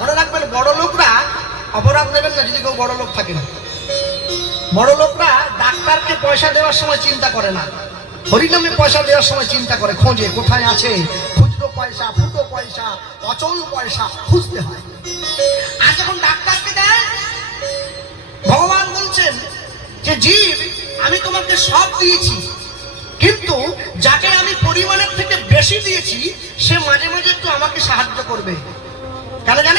মনে রাখবেন, বড় লোকরা অপরাধ নেবেন না যদি কেউ বড় লোক থাকেন বড় লোকরা ডাক্তারকে পয়সা দেওয়ার সময় চিন্তা করে না। হরিনামে পয়সা দেওয়ার সময় চিন্তা করে, খোঁজে কোথায় আছে? খুচরো পয়সা, ফুটো পয়সা, অচল পয়সা খুঁজতে হয়। আর যখন ডাক্তারকে দেয়, ভগবান বলছেন যে, জীব, আমি তোমাকে সব দিয়েছি, কিন্তু যাকে আমি পরিমাণের থেকে বেশি দিয়েছি, সে মাঝে মাঝে একটু আমাকে সাহায্য করবে।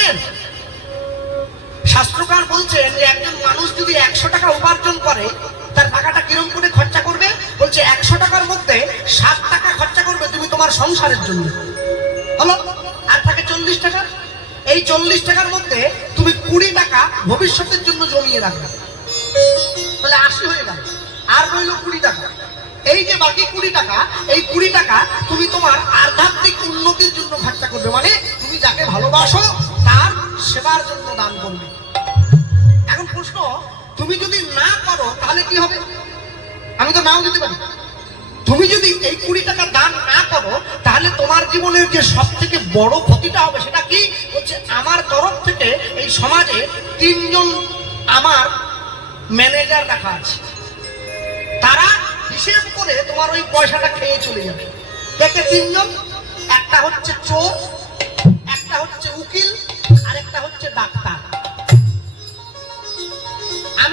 জানেন শাস্ত্রকার বলছেন যে একজন মানুষ যদি একশো টাকা উপার্জন করে, তার টাকাটা কিরম করে খরচা করবে? বলছে, একশো টাকার মধ্যে ষাট টাকা খরচা করবে তুমি তোমার সংসারের জন্য। হলো? আর থাকে চল্লিশ টাকা। এই চল্লিশ টাকার মধ্যে তুমি কুড়ি টাকা ভবিষ্যতের জন্য জমিয়ে রাখবে। তাহলে আশি হয়ে গেল। আর রইল কুড়ি টাকা। এই যে বাকি কুড়ি টাকা, এই কুড়ি টাকা তুমি তোমার আধ্যাত্মিক উন্নতির জন্য খরচা করবে। মানে তুমি যাকে ভালোবাসো সেবার জন্য দান করবে। এখন প্রশ্ন, তুমি যদি না করো তাহলে কি হবে? আমি তো নাও দিতে পারি। তুমি যদি এই কুড়ি টাকা দান না করো, তাহলে তোমার জীবনের যে সব থেকে বড় ক্ষতিটা হবে সেটা কি? হচ্ছে আমার তরফ থেকে এই সমাজে তিনজন আমার ম্যানেজার রাখা আছে। তারা হিসেব করে তোমার ওই পয়সাটা খেয়ে চলে যাবে। দেখে তিনজন, একটা হচ্ছে চোর, একটা হচ্ছে উকিল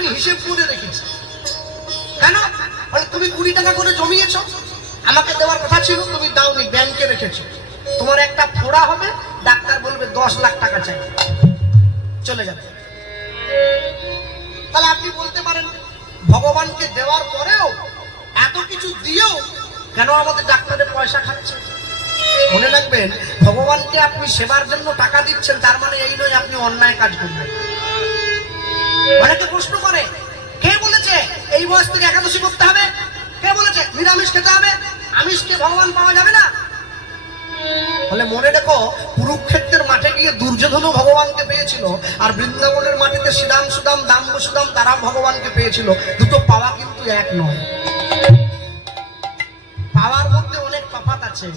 আমি হিসেব করে রেখেছি কেন? তুমি কুড়ি টাকা করে জমিয়েছ। আমাকে দেওয়ার কথা ছিল, তুমি দাওনি ব্যাংকে রেখেছো। তোমার একটা ফোড়া হবে, ডাক্তার বলবে দশ লাখ টাকা চাই। চলে যাবে। তাহলে আপনি বলতে পারেন, ভগবানকে দেওয়ার পরেও, এত কিছু দিয়েও কেন আমাদের ডাক্তারের পয়সা খাচ্ছে? মনে রাখবেন, ভগবানকে আপনি সেবার জন্য টাকা দিচ্ছেন, তার মানে এই নয় আপনি অন্যায় কাজ করবেন অনেকে প্রশ্ন করে, কে বলেছে এই বয়স থেকে একাদশী করতে হবে? কে বলেছে নিরামিষ খেতে হবে? আমিষকে ভগবান পাওয়া যাবে না। বলে মনে রেখো, কুরুক্ষেত্রের মাঠে গিয়ে দুর্যোধনও ভগবানকে পেয়েছিল, আর বৃন্দাবনের মাটিতে শ্রীদাম সুদাম দাম সুদাম তারা ভগবানকে পেয়েছিল। দুটো পাওয়া কিন্তু এক নয়। পাওয়ার মধ্যে অনেক তফাৎ আছে।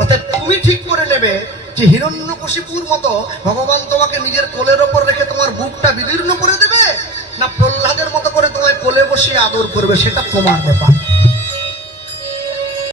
অর্থাৎ তুমি ঠিক করে নেবে যে হিরণ্যকশিপুর মতো ভগবান তোমাকে নিজের কোলের ওপর তোমার বুকটা বিদীর্ণ করে দেবে? না প্রহ্লাদের মতো করে তোমায় কোলে বসিয়ে আদর করবে, সেটা তোমার ব্যাপার।